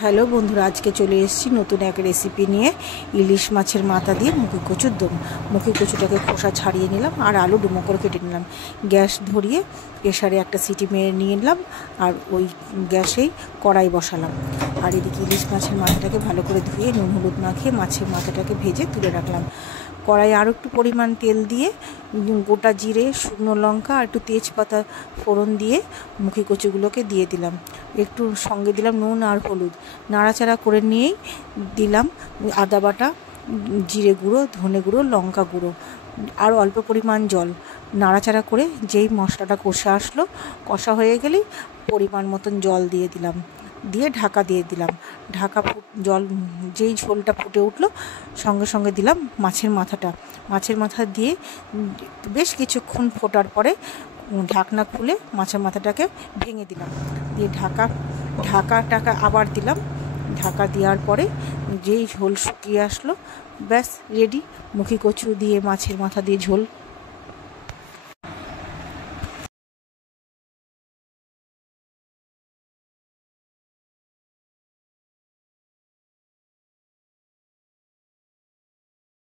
Hello বন্ধুরা, আজকে চলে এসেছি নতুন এক রেসিপি নিয়ে। ইলিশ মাছের মাথা দিয়ে মুখি কচুর দম। মুখি কচুটাকে খোসা ছাড়িয়ে নিলাম আর আলু ডুমো করে কেটে নিলাম। গ্যাস ধরিয়ে প্রেশারে একটা সিটি মেরে নিয়ে নিলাম আর ওই গ্যাসেই কড়াই বসালাম। আর এদিকে ইলিশ মাছের মাথাটাকে ভালো করে ধুয়ে নুন হলুদ মাখিয়ে মাছের মাথাটাকে ভেজে তুলে রাখলাম। কড়াই আরও একটু পরিমাণ তেল দিয়ে গোটা জিরে, শুকনো লঙ্কা আর একটু তেজপাতা ফোড়ন দিয়ে মুখি কচুগুলোকে দিয়ে দিলাম। একটু সঙ্গে দিলাম নুন আর হলুদ। নাড়াচাড়া করে নিয়েই দিলাম আদা বাটা, জিরে গুঁড়ো, ধনে গুঁড়ো, লঙ্কা গুঁড়ো আর অল্প পরিমাণ জল। নাড়াচাড়া করে যেই মশলাটা কষা হয়ে গেলেই পরিমাণ মতন জল দিয়ে দিলাম, দিয়ে ঢাকা দিয়ে দিলাম। জল যেই ঝোলটা ফুটে উঠলো সঙ্গে সঙ্গে দিলাম মাছের মাথা দিয়ে বেশ কিছুক্ষণ ফোটার পরে ঢাকনা খুলে মাছের মাথাটাকে ভেঙে দিলাম, দিয়ে ঢাকা আবার দিলাম। ঢাকা দেওয়ার পরে যেই ঝোল শুকিয়ে আসলো, ব্যাস রেডি। মুখি কচু দিয়ে মাছের মাথা দিয়ে ঝোল।